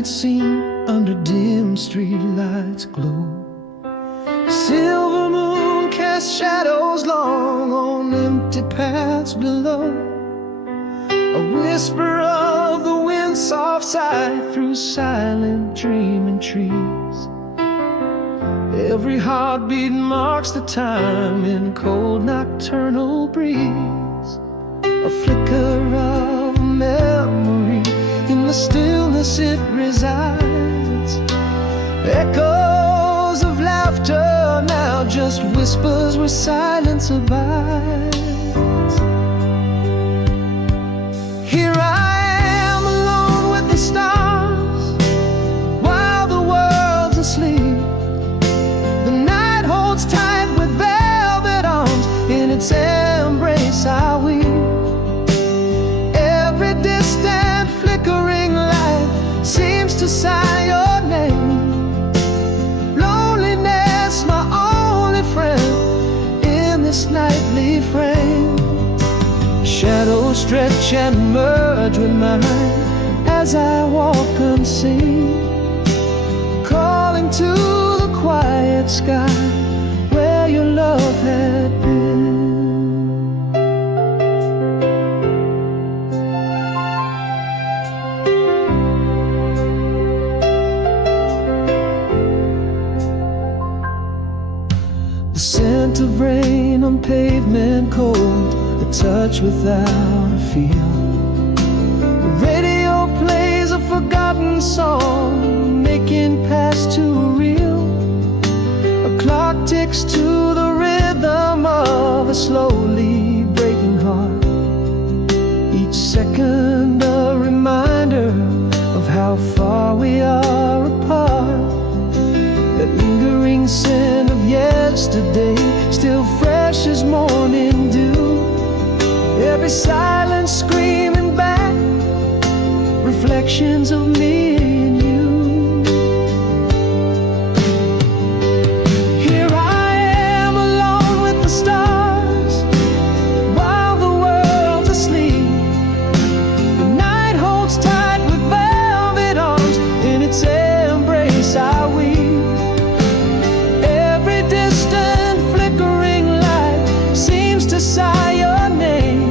night scene under dim streetlights glow. Silver moon casts shadows long on empty paths below. A whisper of the wind, soft sigh through silent dreaming trees. Every heartbeat marks the time in cold nocturnal breeze. A flicker of a memory, in the stillness it resides. Echoes of laughter, now just whispers where silence abides. Here I am alone with the stars, while the world's asleep. The night holds tight with velvet arms, in its embrace I weep. Every distant flickering light seems to sigh your name. Loneliness, my only friend in this nightly frame. Shadows stretch and merge with mine as I walk unseen, calling to the quiet sky where your love had been. The scent of rain on pavement cold, a touch without a feel. The radio plays a forgotten song, making past too real. A clock ticks to the rhythm of a slowly breaking heart. Each second a reminder of how far we are apart. The lingering scent of yesterday, still fresh as morning dew. Every silence screaming back, reflections of me and you. Here I am alone with the stars, while the world's asleep. The night holds tight with velvet arms, in its embrace I weep. Every distant flickering light seems to sigh your name.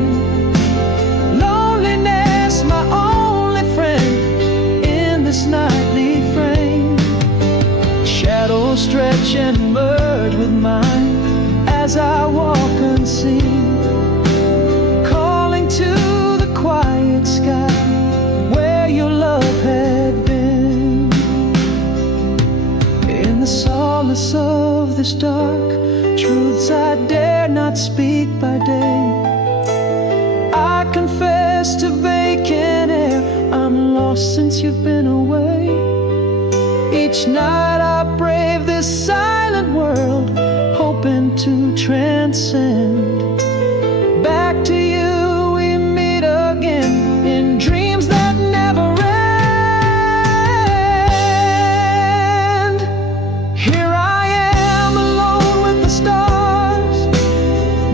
Loneliness, my only friend in this nightly frame. Shadows stretch and merge with mine as I walk unseen, calling to the quiet sky where your love had been. In the solace of this dark, truths I dare not speak by day, I confess to vacant air, I'm lost since you've been away. Each night I brave this silent world, hoping to transcend. Back to you we meet again, in dreams that never end. Here I am alone with the stars,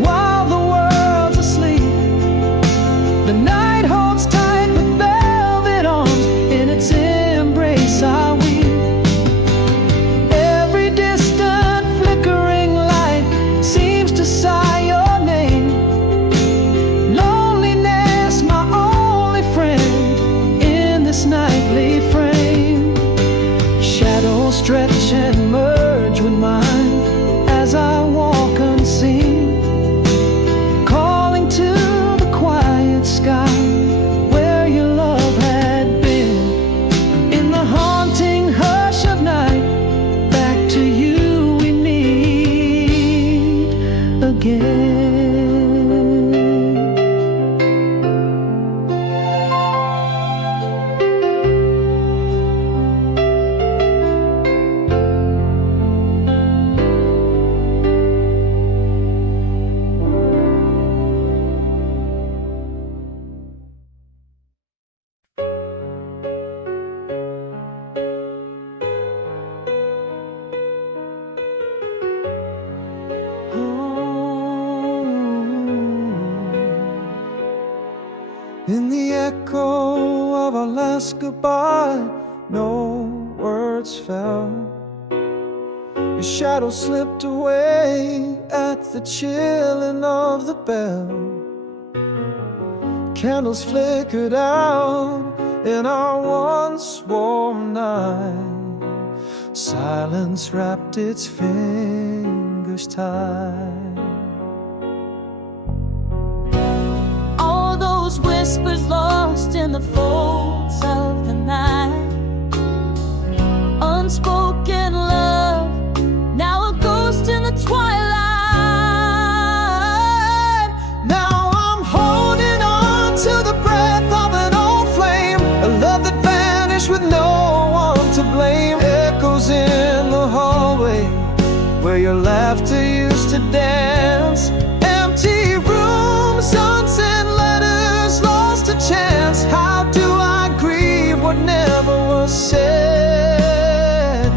while the world's asleep. The night holds tight with velvet arms, in its embrace I weep. Every distant flickering light seems to sigh your name. Loneliness, my only friend in this nightly frame. Shadows stretch and merge with mine as I walk unseen, calling to the quiet sky where your love had been. In the haunting hush of night, back to you we meet again. In the echo of our last goodbye, no words fell. Your shadow slipped away at the chilling of the bell. Candles flickered out in our once warm night. Silence wrapped its fingers tight. All those whispers lost in the folds of the night. Unspoken love, now a ghost in the twilight. Now I'm holding on to the breath of an old flame, a love that vanished with no one to blame. Echoes in the hallway where your laughter used to dance. Empty rooms, unsent letters, lost a chance. How do I grieve what never was said?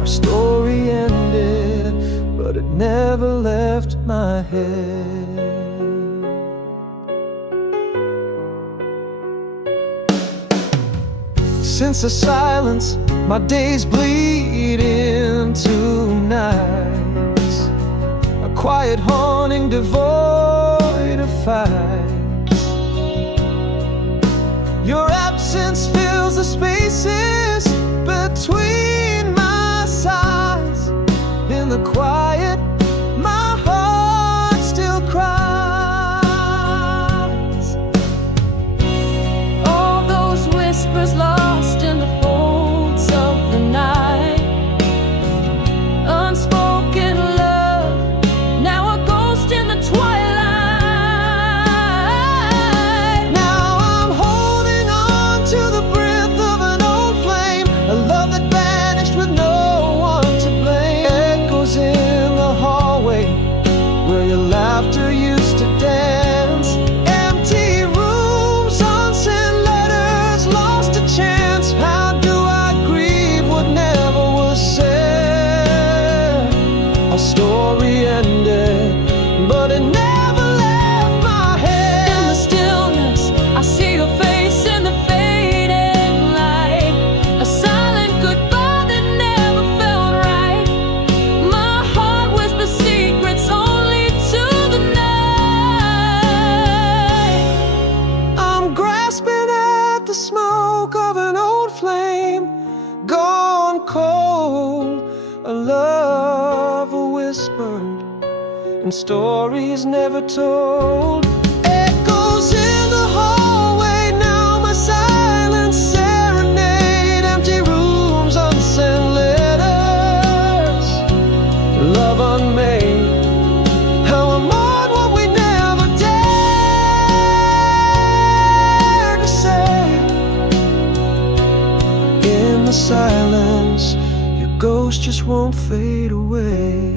Our story ended, but it never left my head. Since the silence, my days bleed into nights, a quiet haunting devoid of fights. Your absence fills the spaces between my sighs. In the quiet, my heart still cries. All those whispers lost in the folds of the night. Unspoken love, now a ghost in the twilight. Now I'm holding on to the breath of an old flame, a love that vanished with no one to blame. Echoes in the hallway where your laughter used to dance. Empty rooms, unsent letters, lost a chance. How do I grieve what never was said? Our story ended, but it never left my head. In the stillness, I see your face in the fading light. A silent goodbye that never felt right. My heart whispers secrets only to the night. I'm grasping at the smoke of an old flame, gone cold. A love whispered and stories never told. Echoes in the hallway, now my silence serenade. Empty rooms, unsent letters, love unmade. How I'm on what we never dared to say. In the silence, your ghost just won't fade away.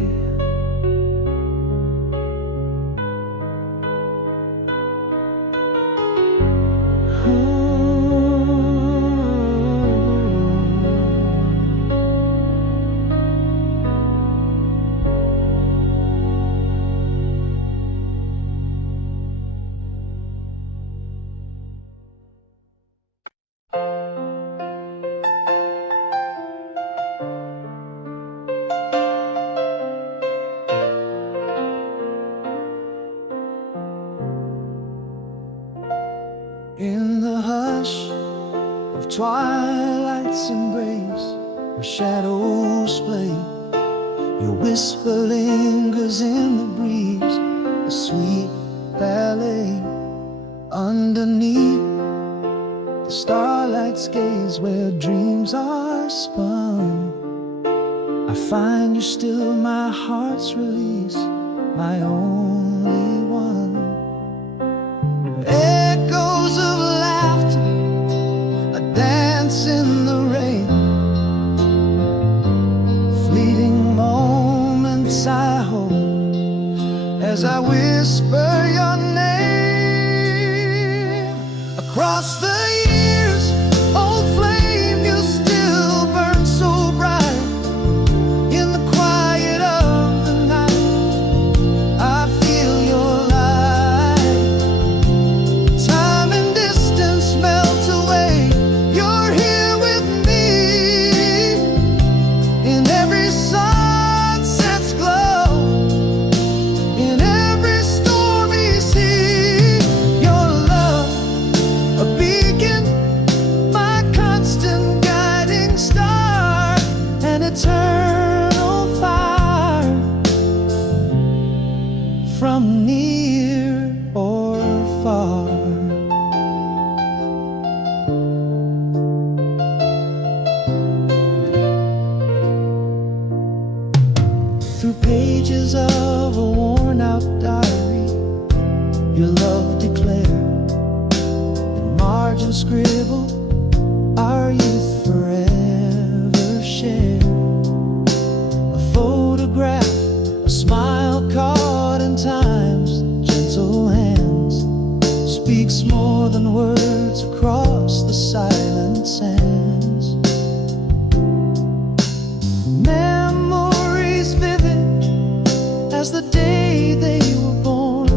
In the hush of twilight's embrace, where shadows play, your whisper lingers in the breeze, a sweet ballet. Underneath the starlight's gaze, where dreams are spun, I find you still my heart's release, my only one. Echoes of laughter, a dance in the rain, fleeting moments I hold as I whisper your name. Across the years, old flame, you still burn so bright. In the quiet of the night, I feel your light. Time and distance melt away. You're here with me silence ends. Memories vivid as the day they were born.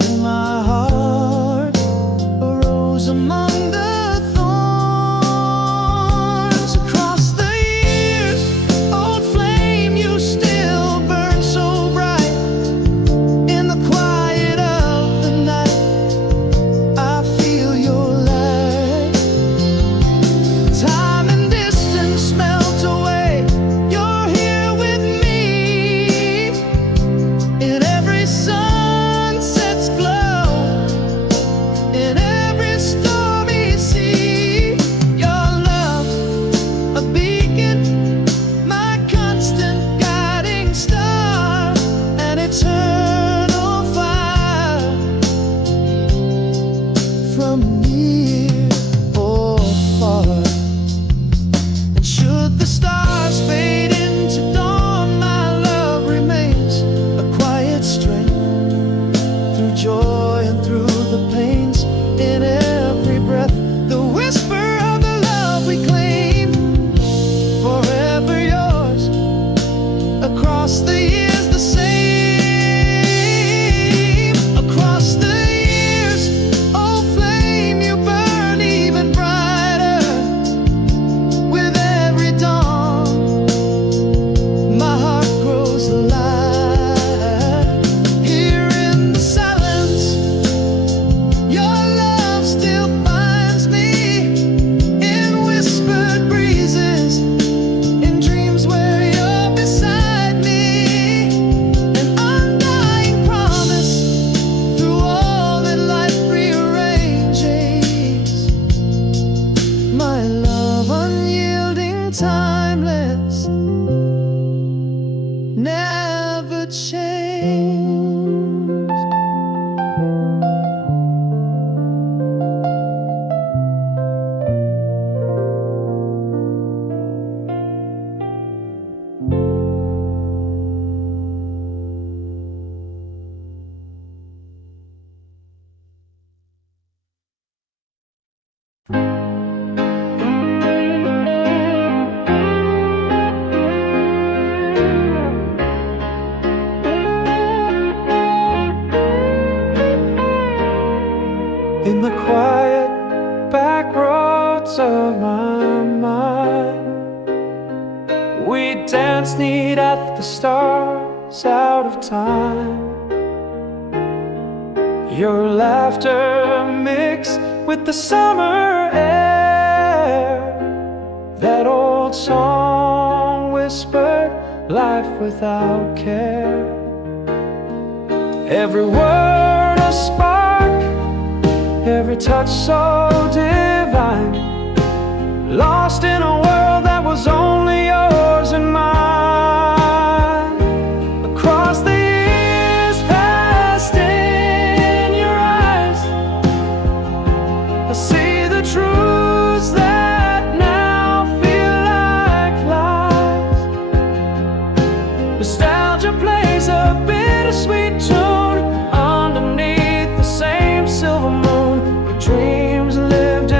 In my heart, a rose among the thorns. Across the years, old flame, you still burn so bright. In the quiet of the night, I feel your light. Time and distance melt away. You're here with me. In every sunset's glow, in every stormy sea. Your love, a beacon, my constant guiding star, an eternal fire. From near or far, and should the stars fade into dawn, my love remains a quiet strength. Through joy and through the pains, in every breath, the whisper of the love we claim. Forever yours, across the years the same. Across the years, oh flame, you burn even brighter. With every dawn, my heart grows alive. Here in the silence, your love still finds me. In whispered breezes, in dreams where you're beside me. An undying promise through all that life rearranges. My love, unyielding, timeless, never change. In the quiet back roads of my mind, we dance neath at the stars out of time. Your laughter mixed with the summer air. That old song whispered life without care. Every word a spark, every touch so divine. Lost in a world that was only yours and mine. Across the years past, in your eyes, I see the truths that now feel like lies. Nostalgia plays a bittersweet tune underneath the same silver moon. Dreams lived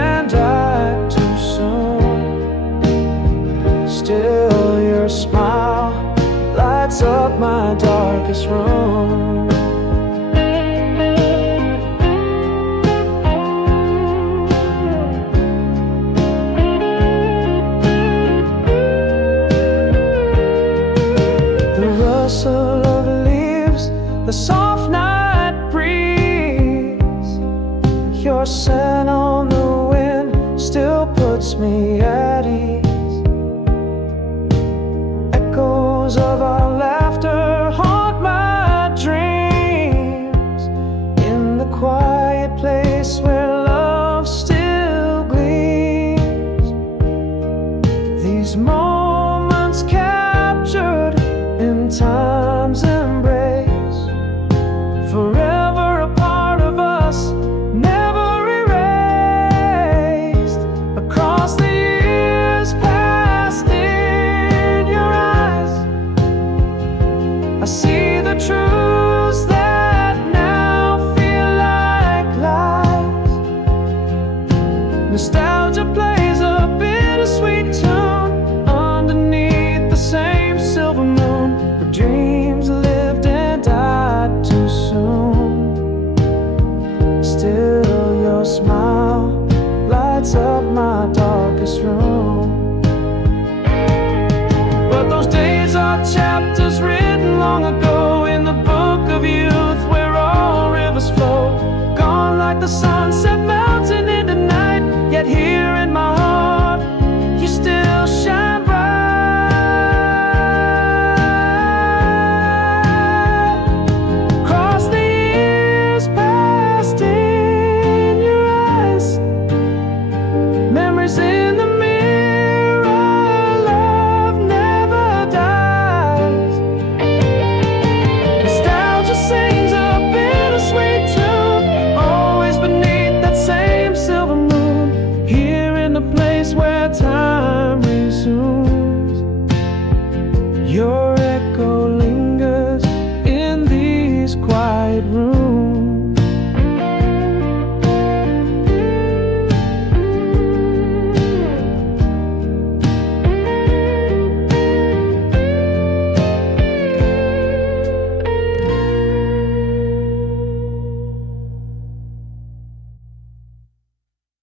Nostalgia plays a bittersweet tune underneath the same silver moon, where dreams lived and died too soon. Still your smile lights up my darkest room.